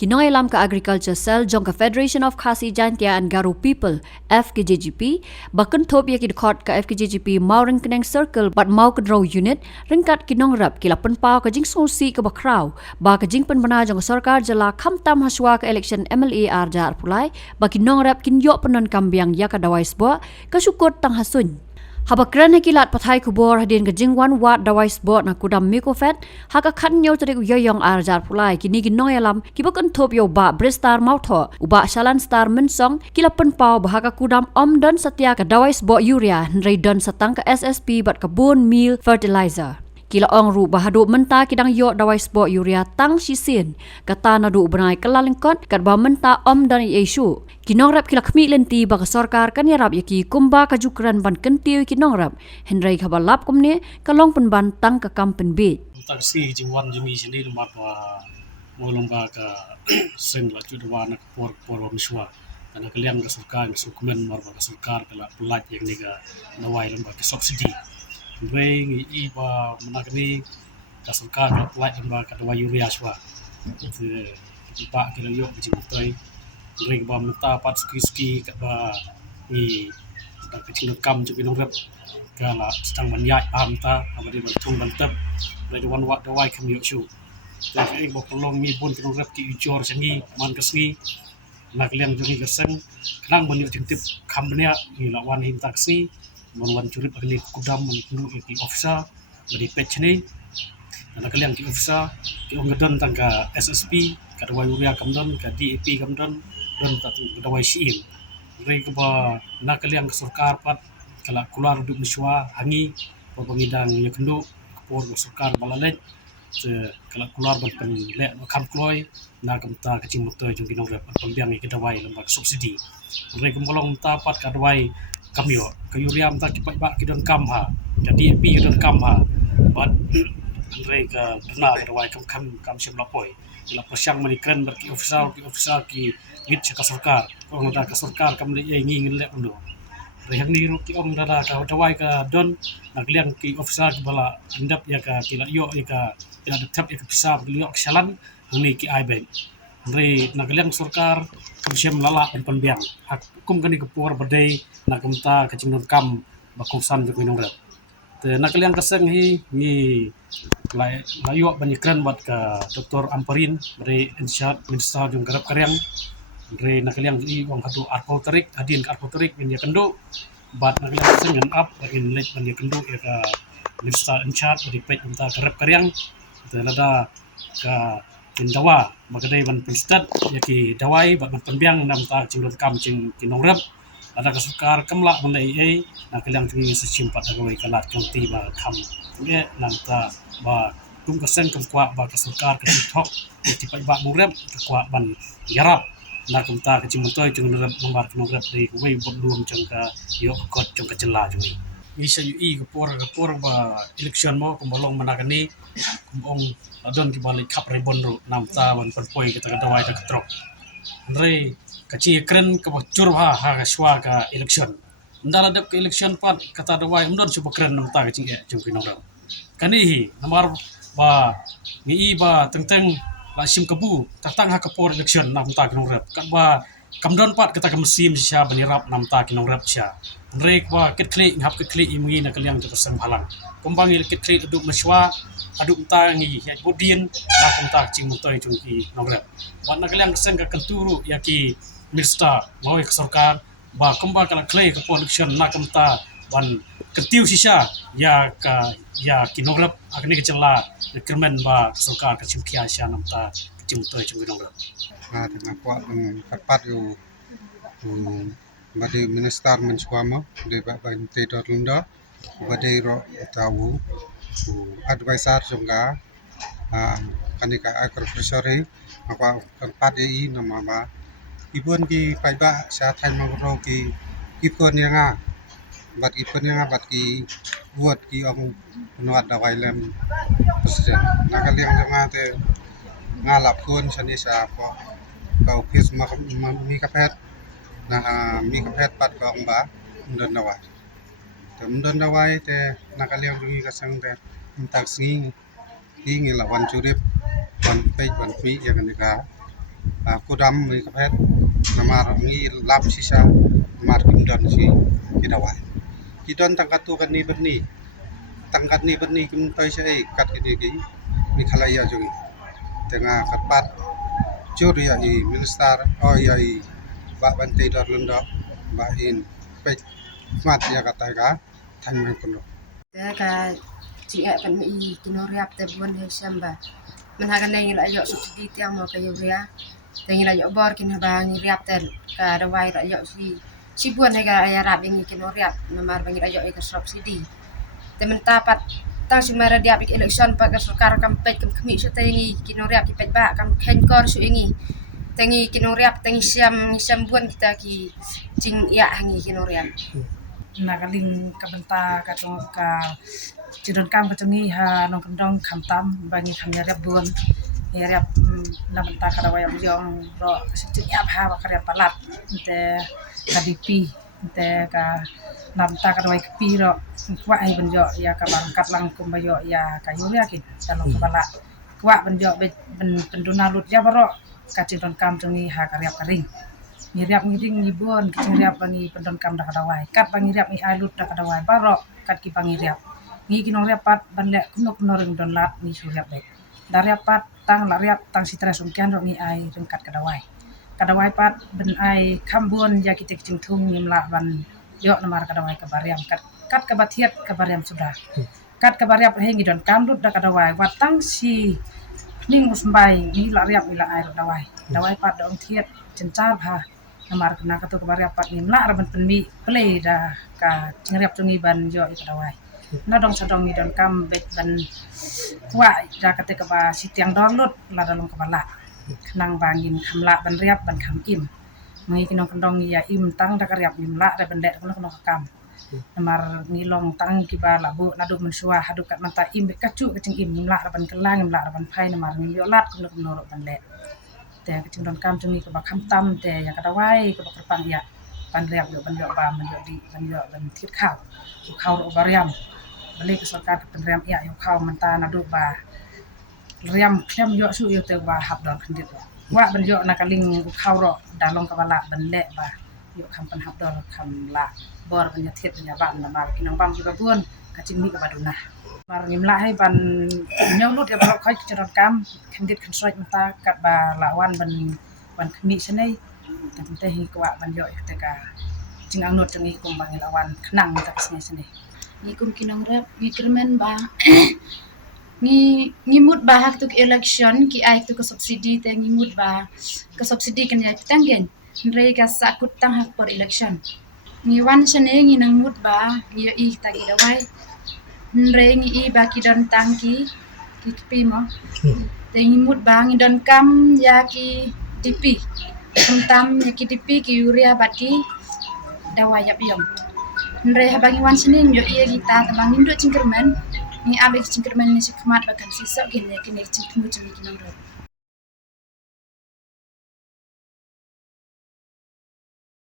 Kinoy alam ka Agriculture Cell jong ka Federation of Khasi Jaintia and Garo People FKJGP bakun thop ya kidkhot ka FKJGP Mauring Keneng Circle but mau kedro unit ringkat kinong rap kila penpau ka jing sosi ka bakraw ba ka jing penbana jong sarkar jala khamtam haswa ka election MLA arjar pulai ba kinong rap kinyo penon kambiang ya ka dawai sbo ka syukur tang hasun Habakran kilat pathai kubor hadin ke jingwan wat dawai sport na kudam mikofet haka khan nyo tarik yoyong arjar pulai kini ginoi alam kibakon top yo ba bristar mautho uba shalan star mensong kilapan pau bahaka kudam omdon satya ka dawai sport urea nrei don satang ka SSP bat kabun meal fertilizer Kila ong ru bahadu menta kidang yo dawai sport urea tang sisin kata nadu benai kelalengkot kat ba menta om dan isu kinong rap kila khmi lenti ba sarkar kan yarap yaki kumba kajukran ban kentiu kinong rap henry khabalap kumne kalong penban tang ka kampen be taksi jingwan jumi sini rumah molomba ka sen la chudwa na por miswa kana kalian ka sarkar sukumen marba ka sarkar kala pelat yang niga nawai lomba ka subsidi Bring iba menagani kasarkar ka pelat lomba ka dawai urea swa iba kilo yo bijimutoi Bring ba menta pat ski ka ba ni da kecil kam ju binong rep kala sedang menyai amta abadi bertung bantep dari wan wak dawai kami yo shu jadi bo pelong mi bun binong rep ki ujor sengi man kesni nak liang jungi keseng kenang banyu tintip kamnya ni lawan him taksi wan curip agni kudam man kundu ki ofisa badi patch ni nak liang ki ofisa ki ongedon tangka SSP ka dawai urea kamdon ka DAP kamdon don tatu dawai siim Rei ke ba nak liang sarkar pat kala keluar duk miswa hangi pengidang ya kendu kapor sarkar balalet se kala keluar ban pen le kam kloy na kamta kecing motor jung kinong rep pembiang ke dawai lembak subsidi Rei ke molong ta pat ka dawai kamyo ke urea ta kipai ba kidon kam ha jadi pi kidon kam ha bat Rei ke dana dawai kam sim lapoi la pasyang manikran berki ofisal ki git ka sarkar ong da ka sarkar kam le ngin le undo rehang ni ki ong da ka dawai ka don nak liang ki ofisal ki bala indap ya ka kila yo ya ka kila detap ya ka pisah liok salan ni ki ai bank re nak liang sarkar kam syam lala penbiang hak hukum kan ikupur badai nak kamta kacing kam bakusan ju minong rat te nak liang kaseng hi ni layo banikran bat ka Dr. Amparin dari Insyad Minister jung garap karyang dari nakaliang i wang hadu arko tarik hadin arko tarik min ya kendo bat nakaliang sengen up in late ban ya kendo ya ka Minister Insyad dari pet unta garap karyang te lada ka tindawa magadai ban pilstad ya ki dawai bat penbiang nam ta cingdon kam cing kinongrap ada kasukar kamla menai ai nakaliang tingi sesimpat agawai kalat kanti ba kam ye nam ta ba tum kasen tum kwa ba kasukar ka tiktok tipai ba murep kwa ban yarap na kumta ka cimontoy cung rep nombar nomrep dei wei bot luom cung ka yo kot cung ka cela cung ni isa yu i ka por ba election mo kumbalong manakani kumbong adon ki balik kap rebon ro nam ta ban perpoi kita ka dawai ta katrok andre kaci kren ka bocur ha ka shwa ka election ndala dep ka election pat kata dawai undon suba kren nam ta ka cing cung kinong kanihi nomor ba ni ba teng la sim kabu tatang ha kapor election nam ta kinong rep kat ba kamdon pat kata kamsim sia banirap nam ta kinong rep sia rek ba ket klik hap ket klik imungi na kaliang to sem halang kumbang il ket klik duk meswa aduk ta ngi ya bodien na kum ta cing motoy chung ki nong rep ba na kaliang sen ka kenturu ya ki minister mau ke sarkar ba kumba kala klik kapor election na kum ta ban ketiu sisa ya kinograp agni kecela rekrutmen ba sarkar ka chimkia sia namta chimtoy chung kinograp dengan kuat dengan tepat yo badi minister mensuama de ba bante dot lunda badi ro tahu advisor juga kanika agriculture apa tempat i nama ba ibun ki paiba sa than mangro ki ipun yang bat ipun yang bat ki buat ki ong nuat dawai lem presiden nakaliang janga te ngalap kun sani sa po ka office mi kapet na mi kapet pat ka ong ba ndon dawai te nakaliang dungi kasang te taksi ngi lawan curip wan page wan pi ya kanika kudam mi kapet namar mi lap sisa namar kimdon si kidawai kidon tangkatu kan ni berni tangkat ni berni kim toy sai kat kini ki mi khalaya jogi tengah karpat cur ya i minister oh ya i ba bantai dor lendo ba in pek mat ya kata ka thang men kono te ka chia kan mi kinoriap te buan he samba manhagan nei la yo subsidi tiang mo kayo ria te ngi la yo bor kin ba ngi riap te ka dawai la yo si buan he ga ya rap ngi kinoriap namar bangi la yo ka subsidi te mentapat tang sumara dia ik election pa ka sarkar kam pet kam khmi so te ngi kinoriap ki pet ba kam khen kor su ngi te ngi kinoriap te ngi siam buan kita ki jing ya ngi kinoriap nagaling kabenta ka cidon kam katungi ha nong kendong khamtam bangi khamnya buan ya na benta kada wayang jong ro situ ya ha karya palat te kadipi te ka na benta kada way pi ro kwa ai benjo ya ka bangkat lang kumbayo ya kayu yakin kalau kepala kwa benjo ben penduna lut ya baro ka cidon kam tungi ha karya karing ngiriap ngiring ngibon ngiriap bangi pendon kam da kadawai kat bangiriap ngi alut da kadawai baro kat ki bangiriap ngi kinoriap pat banle kunok noring don lat ngi suriap bek dariap pat tang lariap tang sitra sungkian ro ngi ai rengkat kadawai pat ben ai kambon ya kitek cingtung ngimla ban yo namar kadawai kabariam kat kabatiat kabariam sudah kat kabariap he ngi don kam lut da kadawai watang si ning usmbai ngi lariap ila ai dawai pat dong tiet cencar ha namar kena katu kabariap pat ngimla raban penmi play da ka ngriap tungi ban yo ikadawai na dong sadong ni don kam bet ban kwa da kate ka ba sitiang download la dalong kabala nang bangin khamla ban riap ban kham im ngi kinong kendong ya im tang da kariap ngimla da ban dek kono kam namar ngilong tang ki ba labu nadu mensua hadu kat manta im be kacu kecing im ngimla ban kelang ngimla ban phai namar ngim yo lat kono ban lek te kecing don kam tungi ka ba kham tam te ya kadawai ka ba kerpang ya ban riap yo ban yo ba ban yo di ban yo ban thit khau ro bariam balik ke sarkar ke penriam ya yo khau manta nadu ba riam klem yo su yo te ba hab don khandit wa ban yo nakaling khau ro dalong ka bala ban le ba yo kham pan hab don kham la bor ban ya thet ban ya ban namar kinong bam ki ba buon ka cing mi ka baduna mar ngimla hai ban nyaulut ya ba khoi ceron kam khandit khan soi mata kat ba lawan ban khmi sanai ta te hi kwa ban yo te ka cing ang not tungi kum bang lawan khnang ta sini sini ni kum kinong rep ni kermen ba ni mut ba hak tuk election ki ai tuk subsidi te ni mut ba ka subsidi kan ya tangen re ka sakut tang hak por election ni wan sene ni nang mut ba ni i ta gi dawai re ni i ba ki don tang ki pi mo te ni mut ba ni don kam ya ki dipi tam ya ki dipi ki uria baki dawai yap yom re habangi wan sene yo i kita tabang indo cingkermen ni abek cingkermen ni sikmat bakan sisok gini cingkmu cumi kinong